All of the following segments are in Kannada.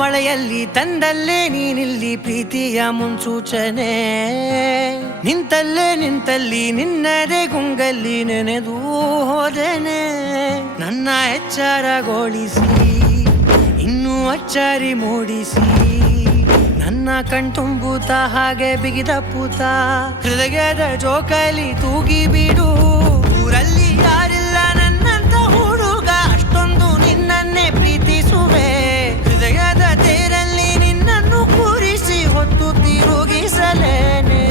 ಮಳೆಯಲ್ಲಿ ತಂದಲ್ಲೇ ನೀನಿಲ್ಲಿ ಪ್ರೀತಿಯ ಮುನ್ಸೂಚನೆ, ನಿಂತಲ್ಲಿ ನಿನ್ನದೇ ಗುಂಗಲ್ಲಿ ನೆನೆದು ಹೋದೆನೆ. ನನ್ನ ಎಚ್ಚರಗೊಳಿಸಿ ಇನ್ನೂ ಅಚ್ಚರಿ ಮೂಡಿಸಿ, ನನ್ನ ಕಣ್ತುಂಬುತ್ತ ಹಾಗೆ ಬಿಗಿದ ಪೂತ ಹೃದಯದ ಜೋಕಾಲಿ ತೂಗಿ ಬಿಡು. ಊರಲ್ಲಿ ಯಾರಿಲ್ಲ ನನ್ನಂತ ಹುಡುಗ, ಅಷ್ಟೊಂದು ನಿನ್ನನ್ನೇ ಪ್ರೀತಿಸುವೆ. ಹೃದಯದ ತೇರಲ್ಲಿ ನಿನ್ನನ್ನು ಕೂರಿಸಿ ಹೊತ್ತು ತಿರುಗಿಸಲೇನೆ.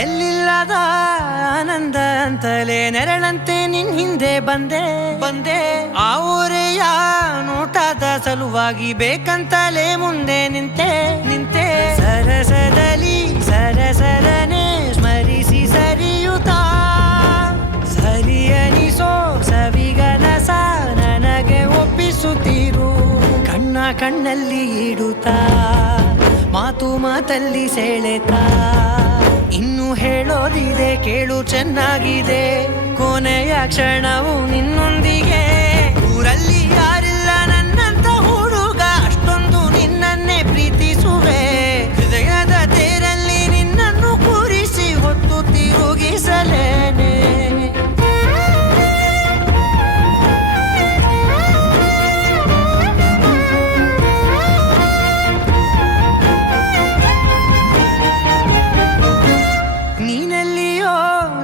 ಎಲ್ಲಿಲ್ಲದ ಆನಂದ ಅಂತಲೇ ನೆರಳಂತೆ ನಿನ್ ಹಿಂದೆ ಬಂದೆ. ಆ ಊರೆಯ ನೋಟದ ಸಲುವಾಗಿ ಬೇಕಂತಲೇ ಮುಂದೆ ನಿಂತೆ. ಸರಸದಲ್ಲಿ ಸರಸರನೆ ಸ್ಮರಿಸಿ ಸರಿಯುತ್ತಾ, ಸರಿಯನಿಸೋ ಸವಿಗನಸ ನನಗೆ ಒಪ್ಪಿಸುತ್ತೀರು. ಕಣ್ಣಲ್ಲಿ ಇಡುತ್ತಾ, ಮಾತಲ್ಲಿ ಸೆಳೆತಾ, ಇನ್ನು ಹೇಳೋದಿದೆ ಕೇಳು ಚೆನ್ನಾಗಿದೆ. ಕೊನೆಯ ಕ್ಷಣವು ನಿನ್ನೊಂದಿಗೆ. ಊರಲ್ಲಿ ಯಾರಿಲ್ಲ ನನ್ನಂತ ಹುಡುಗ, ಅಷ್ಟೊಂದು ನಿನ್ನನ್ನೇ ಪ್ರೀತಿಸುವೆ. ಹೃದಯದ ತೇರಲ್ಲಿ ನಿನ್ನನ್ನು ಕೂರಿಸಿ ಹೊತ್ತು ತಿರುಗಿಸಲೇನೆ.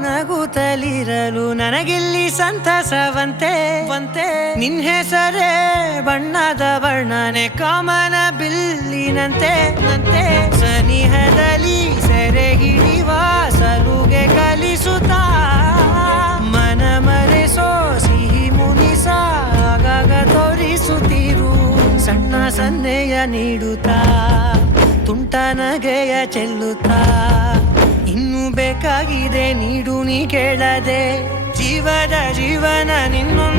ನಗುತ್ತಲಿರಲು ನನಗಿಲ್ಲಿ ಸಂತಸವಂತೆ. ನಿನ್ ಹೆಸರೇ ಬಣ್ಣದ ವರ್ಣನೆ ಕಾಮನ ಬಿಲ್ಲಿನಂತೆ. ಸನಿಹದಲ್ಲಿ ಸೆರೆ ಹಿಡಿಯುವ ಸಲುಗೆ ಕಲಿಸುತ್ತಾ, ಮನ ಮರೆಸೋ ಸಿಹಿ ಮುನಿಸ ಆಗಾಗ ತೋರಿಸುತ್ತೀರು. ಸಣ್ಣ ಸನ್ನೆಯ ನೀಡುತ್ತಾ, ತುಂಟ ನಗೆಯ ಚೆಲ್ಲುತ್ತಾ, ಇನ್ನೂ ಬೇಕಾಗಿದೆ ನೀಡು ನೀ ಕೇಳದೆ. ಜೀವನ ನಿನ್ನೊಂದು